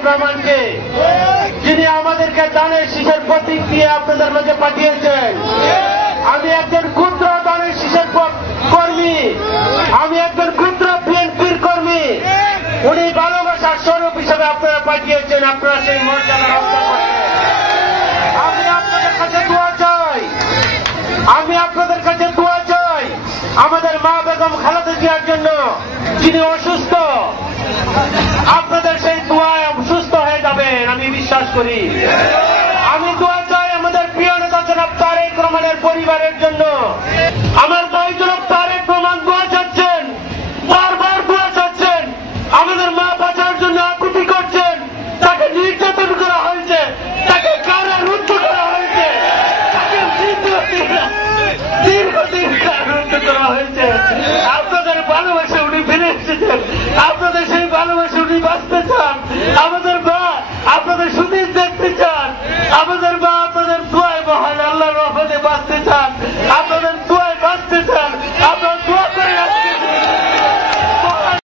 তারেক রহমানকে, যিনি আমাদেরকে দানের শীষের প্রতীক দিয়ে আপনাদের মাঝে পাঠিয়েছেন। আমি একজন ক্ষুদ্র দানের শীষের কর্মী, আমি একজন ক্ষুদ্র বিএনপির কর্মী। উনি ভালোবাসার স্বরূপ হিসেবে আপনারা পাঠিয়েছেন, আপনারা সেই মর্যাদা রক্ষা করছেন। আমি আপনাদের কাছে দোয়া চাই, আমি আপনাদের কাছে দোয়া চাই আমাদের মা বেগম খালেদা জিয়ার জন্য, যিনি অসুস্থ। আপনাদের সেই দোয়ায় সুস্থ হয়ে যাবেন আমি বিশ্বাস করি।